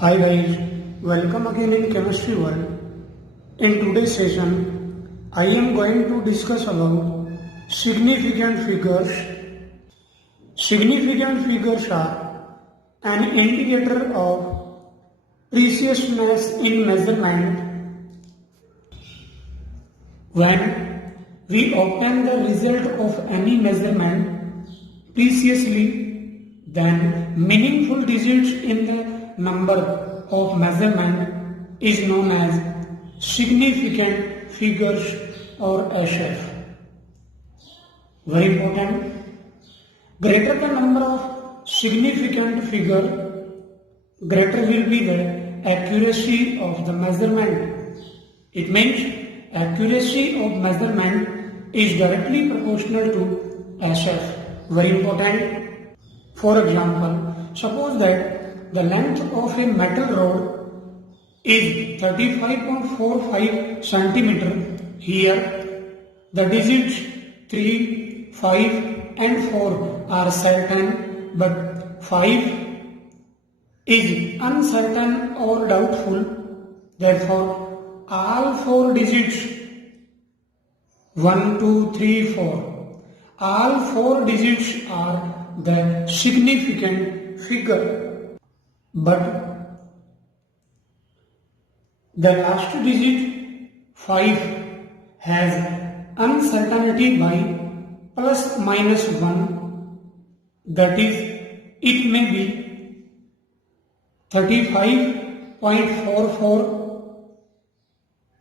Hi guys, welcome again in Chemistry World. In today's session, I am going to discuss about significant figures. Significant figures are an indicator of preciousness in measurement. When we obtain the result of any measurement preciously, then meaningful digits in the number of measurement is known as significant figures or SF. Very important. Greater the number of significant figure, greater will be the accuracy of the measurement. It means accuracy of measurement is directly proportional to SF. Very important. For example, suppose that the length of a metal rod is 35.45 centimeter. Here, the digits 3, 5 and 4 are certain, but 5 is uncertain or doubtful. Therefore, all 4 digits 1, 2, 3, 4, all 4 digits are the significant figure. But the last digit 5 has uncertainty by plus minus 1, that is, it may be 35.44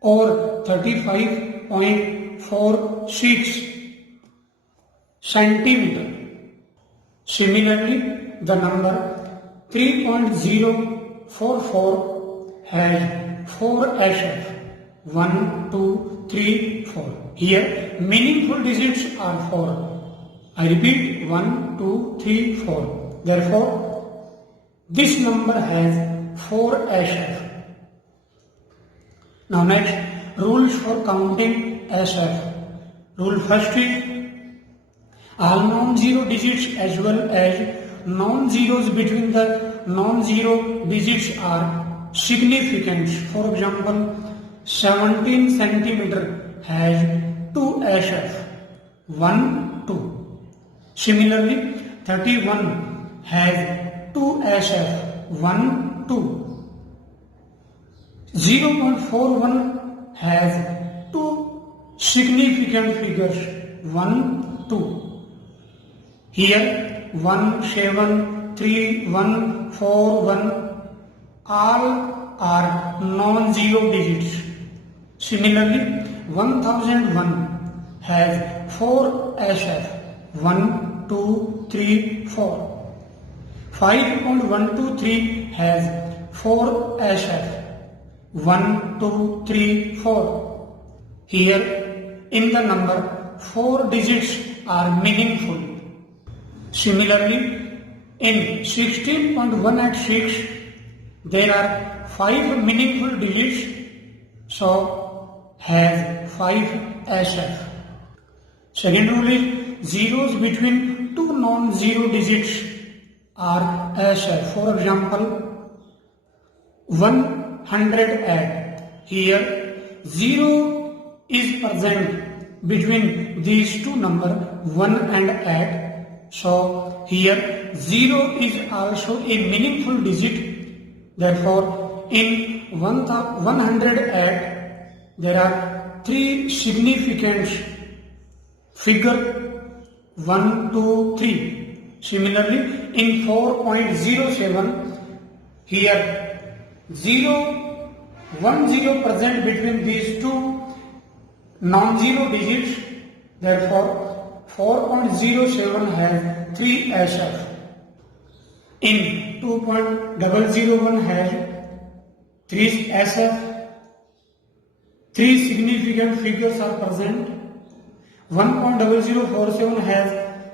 or 35.46 centimeter. Similarly, the number 3.044 has 4 SF. 1, 2, 3, 4. Here, meaningful digits are 4. I repeat, 1, 2, 3, 4. Therefore, this number has 4 SF. Now next, rules for counting SF. Rule first is, all non-zero digits as well as non-zeros between the non-zero digits are significant. For example, 17 centimeter has 2 SF, 1, 2. Similarly, 31 has 2 SF, 1, 2. 0.41 has 2 significant figures, 1, 2. Here, 1, 7, 3, 1, 4, 1, all are non-zero digits. Similarly, 1001 has 4 SF, 1, 2, 3, 4. 5.123 has 4 SF, 1, 2, 3, 4. Here, in the number, 4 digits are meaningful. Similarly, in 16.186, there are 5 meaningful digits, so has 5 SF. Second rule is, zeros between 2 non-zero digits are SF. For example, 108. Here, 0 is present between these two numbers, 1 and 8. So, here 0 is also a meaningful digit. Therefore, in 108, there are 3 significant figures, 1, 2, 3. Similarly, in 4.07, here 1, 0 present between these two non-zero digits. Therefore, 4.07 has 3 SF. In 2.001 has 3 SF. 3 significant figures are present. 1.0047 has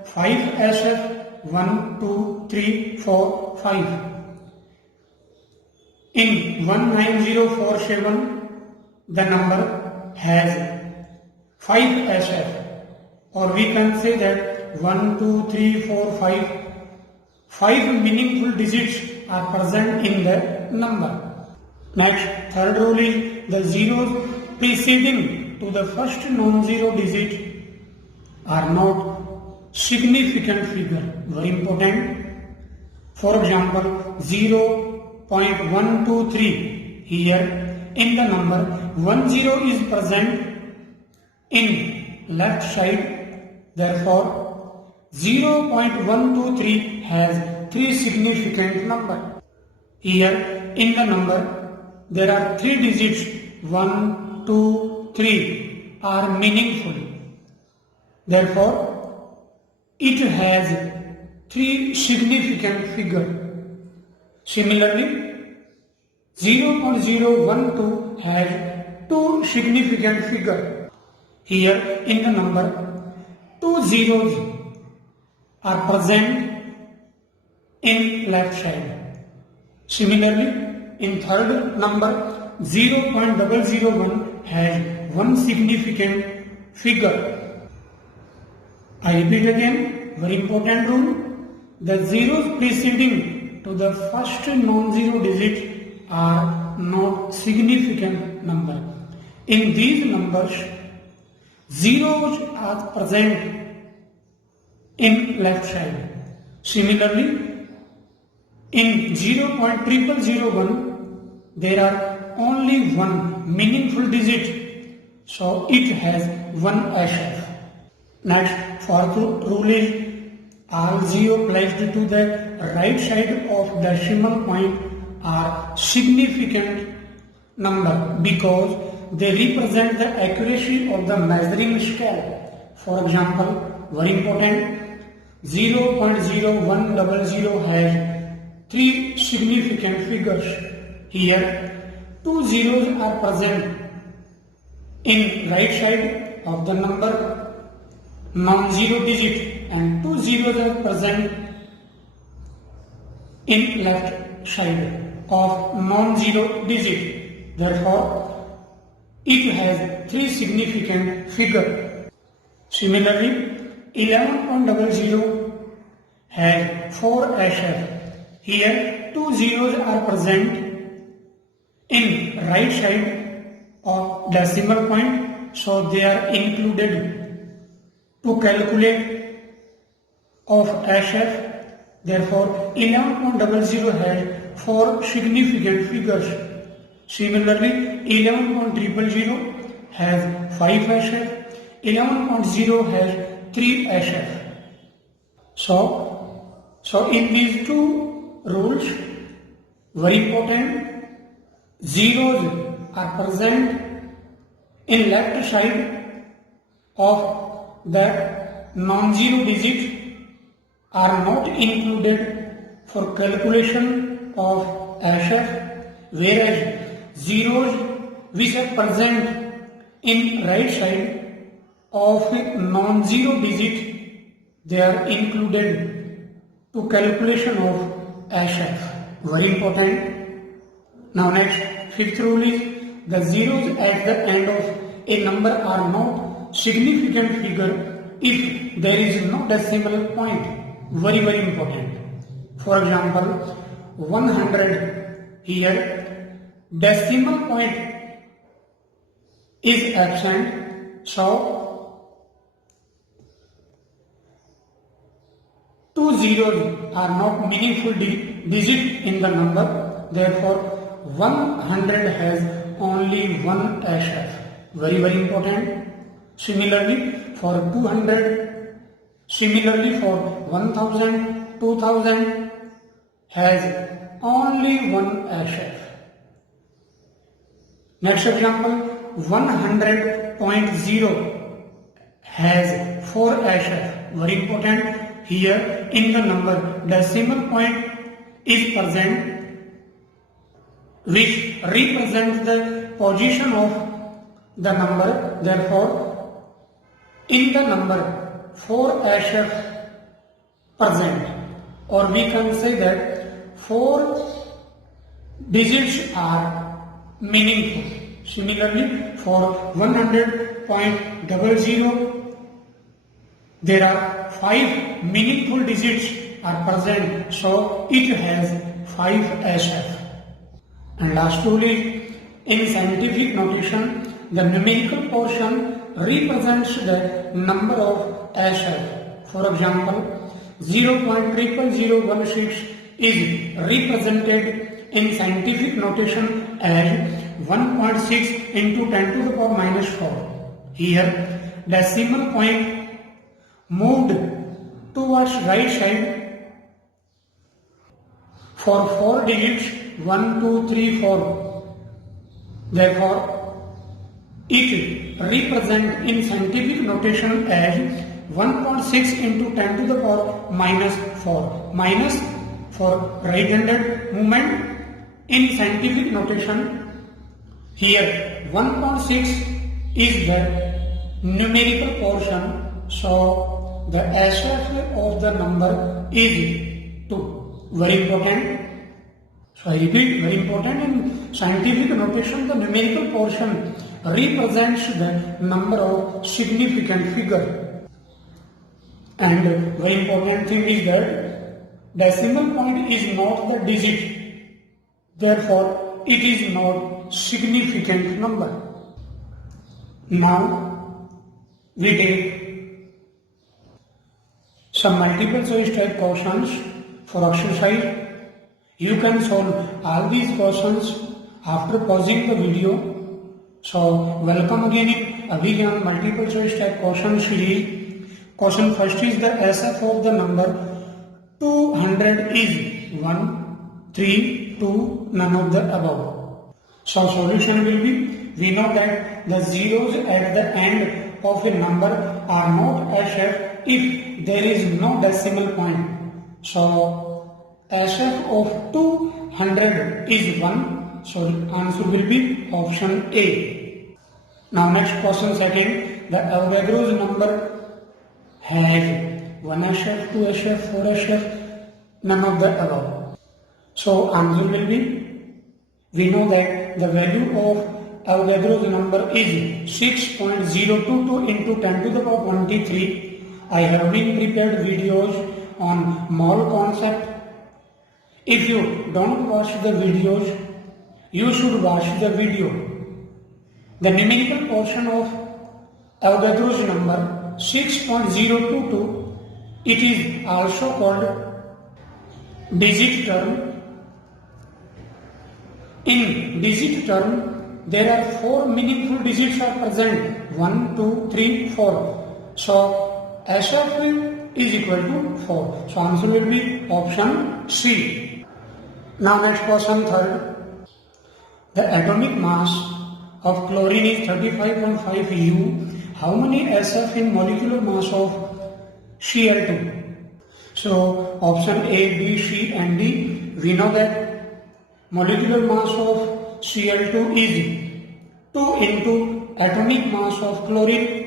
5 SF. 1, 2, 3, 4, 5. In 19047, the number has 5 SF. Or we can say that 1, 2, 3, 4, 5 meaningful digits are present in the number. Next, third rule is the zeros preceding to the first non-zero digit are not significant figure. Very important. For example, 0.123. Here in the number 10 is present in left side. Therefore, 0.123 has three significant numbers. Here in the number there are three digits. 1, 2, 3 are meaningful. Therefore, it has three significant figures. Similarly, 0.012 has two significant figures. Here in the number, two zeros are present in left side. Similarly, in third number, 0.001 has one significant figure. I repeat again, very important rule. The zeros preceding to the first non-zero digit are not significant number. In these numbers, zeros are present in left side. Similarly, in 0.0001, there are only one meaningful digit, so it has one HF. Next, fourth rule is all zero placed to the right side of decimal point are significant number because they represent the accuracy of the measuring scale. For example, very important, 0.0100 has three significant figures. Here, two zeros are present in right side of the number non-zero digit and two zeros are present in left side of non-zero digit. Therefore, it has three significant figures. Similarly, 11.00 has 4 HF. Here, two zeros are present in right side of decimal point, so they are included to calculate of HF. Therefore, 11.00 has 4 significant figures. Similarly, 11.000 has 5 HF. 11.0 has 3 HF. So in these two rules, very important, zeros are present in left side of the non-zero digit are not included for calculation of HF, whereas zeros which are present in right side of non-zero digit, they are included to calculation of HF. Very important. Now next, fifth rule is the zeros at the end of a number are not significant figure if there is no decimal point. Very important. For example, 100, here decimal point is absent, so two zeros are not meaningful digit in the number. Therefore, 100 has only one HF. Very important. Similarly, for 200, similarly for 1000, 2000 has only one HF. Next example, 100.0 has 4 HF. Very important. Here in the number decimal point is present which represents the position of the number. Therefore, in the number 4 HF present, or we can say that 4 digits are meaningful. Similarly, for 100.00 there are 5 meaningful digits are present, so it has 5SF. And last rule is, in scientific notation, the numerical portion represents the number of SF. For example, 0.00016 is represented in scientific notation as 1.6 into 10 to the power minus 4. Here, decimal point moved towards right side for 4 digits 1, 2, 3, 4. Therefore, it represents in scientific notation as 1.6 into 10 to the power minus 4. Minus for right-handed movement in scientific notation. Here 1.6 is the numerical portion, so the SF of the number is 2. Very important. So I repeat, very important, in scientific notation the numerical portion represents the number of significant figure. And very important thing is that decimal point is not the digit, therefore it is not significant number. Now we take some multiple choice type questions for exercise. You can solve all these questions after pausing the video. So welcome again in Abhigyan multiple choice type question series. Question first is, the SF of the number 200 is 1, 3, 2, none of the above. So solution will be, we know that the zeros at the end of a number are not SF if there is no decimal point. So SF of 200 is 1, so answer will be option A. Now next question second, the Avogadro's number has 1 SF, 2 SF, 4 SF, none of the above. So answer will be, we know that the value of Avogadro's number is 6.022 into 10 to the power 23. I have been prepared videos on mole concept. If you don't watch the videos, you should watch the video. The numerical portion of Avogadro's number 6.022, it is also called digit term. In digit term, there are 4 meaningful digits are present, 1, 2, 3, 4. So SF is equal to 4. So answer will be option C. Now next question third. The atomic mass of chlorine is 35.5 U. How many SF in molecular mass of Cl2? So option A, B, C and D. We know that molecular mass of Cl2 is 2 into atomic mass of chlorine.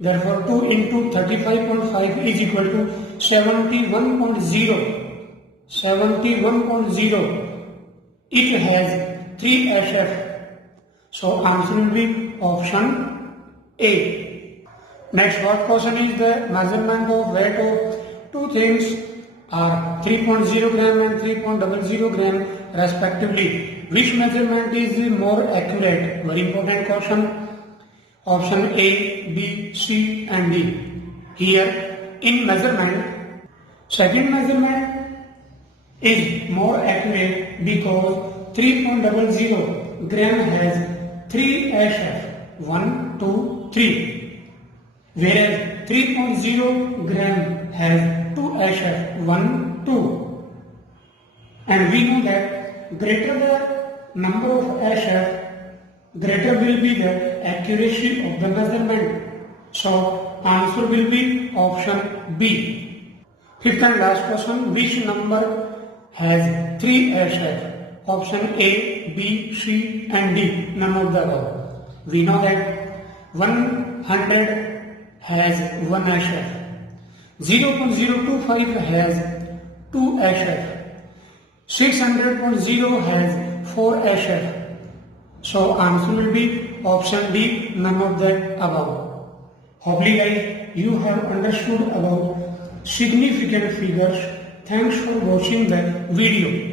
Therefore 2 into 35.5 is equal to 71.0. 71.0. It has 3 SF. So answer will be option A. Next fourth question is, the measurement of weight of two things are 3.0 gram and 3.00 gram respectively. Which measurement is more accurate? Very important question. Option A, B, C and D. Here in measurement, second measurement is more accurate because 3.00 gram has 3 SF, 1, 2, 3. Whereas 3.0 gram has 2 SF, 1, 2. And we know that greater the number of SF, greater will be the accuracy of the measurement. So answer will be option B. Fifth and last question, which number has 3 SF? Option A, B, C and D, none of the above. We know that 100 has 1 SF. 0.025 has 2 SF. 600.0 has 4 SF. So answer will be option D, none of the above. Hopefully guys, you have understood about significant figures. Thanks for watching the video.